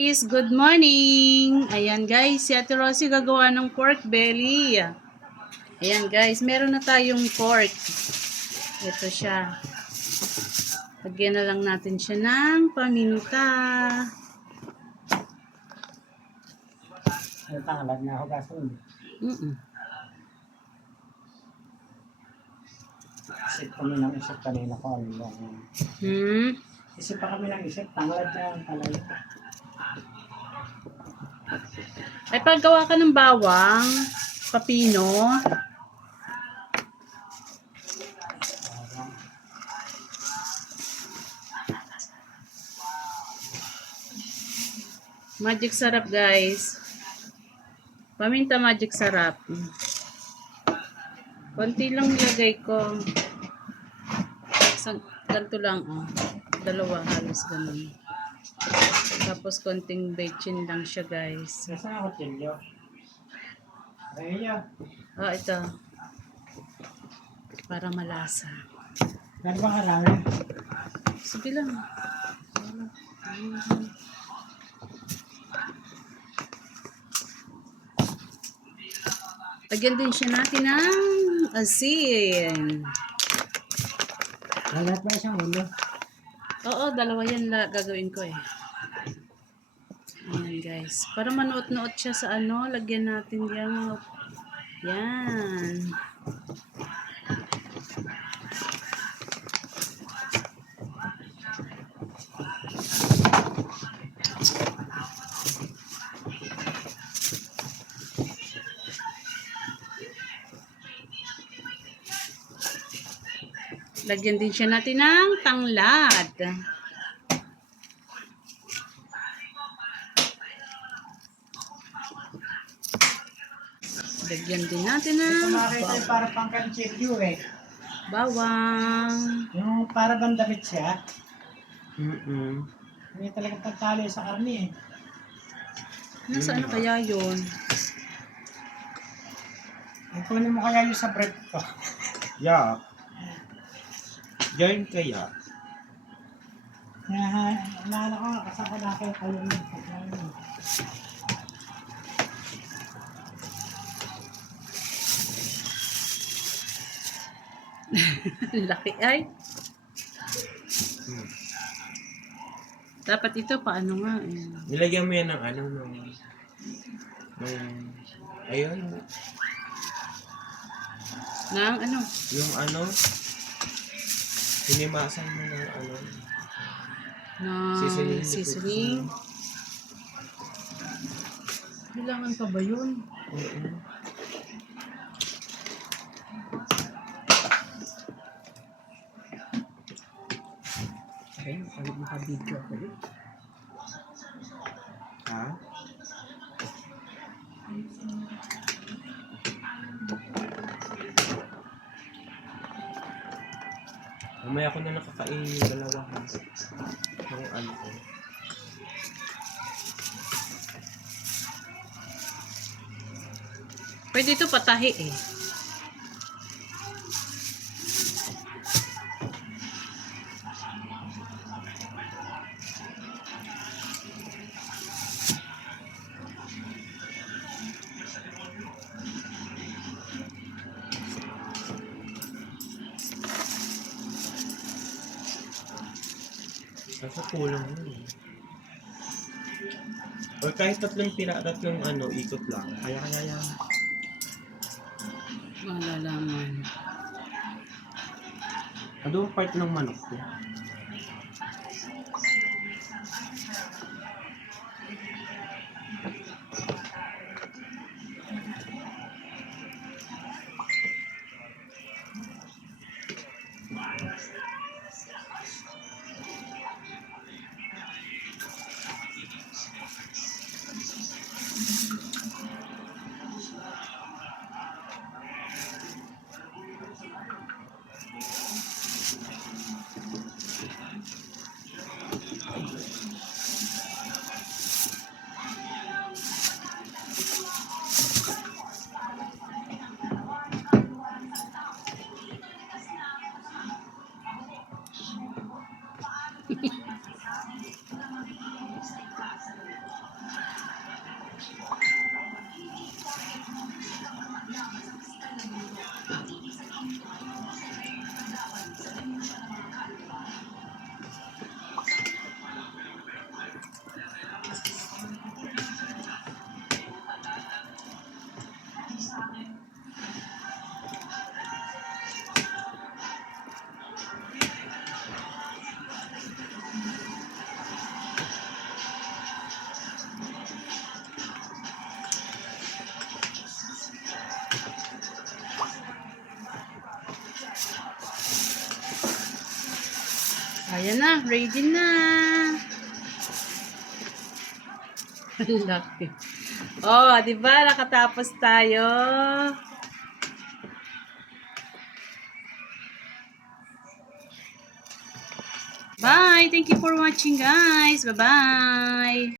Good morning! Ayan guys, si Ate Rosie gagawa ng pork belly. Ayan guys, meron na tayong pork. Ito siya. Lagyan na lang natin siya ng paminta. Ano tangalad na hugasan? Isip kami ng isip kanina ko ano lang. Isip pa kami ng isip, tangalad na ang palay. Ay paggawa ka ng bawang, papino. Magic sarap guys. Paminta magic sarap. Konti lang nilagay ko. Ganito lang oh. Dalawa halos ganun. Tapos konting bechin lang siya guys. Nasaan ako tilyo? Raya. Oh, ito. Para malasa. Gano'n ba karami? Sige lang. Lagyan din siya natin ng asin. Lahat ba siyang ulo? Oo, dalawa yan gagawin ko eh. Ayan guys. Para manuot-nuot siya sa ano, lagyan natin yung yan. Lagyan din siya natin ng tanglad. Lagyan din natin ng Ito para pang kanchilyo eh. bawang. Yung para bang damit siya. Hindi talaga pagtali sa karni eh. Nasaan na kaya yun? Ay, kunin mo kaya yung sa bread ko. Yeah. Yarn kaya? Naalala ko nga, kasama na kayo yung pagkain. Laki ay. Dapat ito paano nga eh. Nilagyan mo yan ng ano, ayun, Nang ano? yung ano, hinimasan mo ng ano, Nang seasoning. seasoning. Kailangan pa ba yun? Okay, naka-video ako eh. Ha? Mamaya ko na nakakain yung dalawa ha. Yung ano ko. Pwede ito patahi eh. Kaso kulang yun eh. Or kahit tatlong ano, ikot lang. Kaya yan. Malalaman. Ano part ng manok ko? Ayan na, ready na. Ang laki. Oh, di ba? Nakatapos tayo. Bye! Thank you for watching, guys. Bye-bye!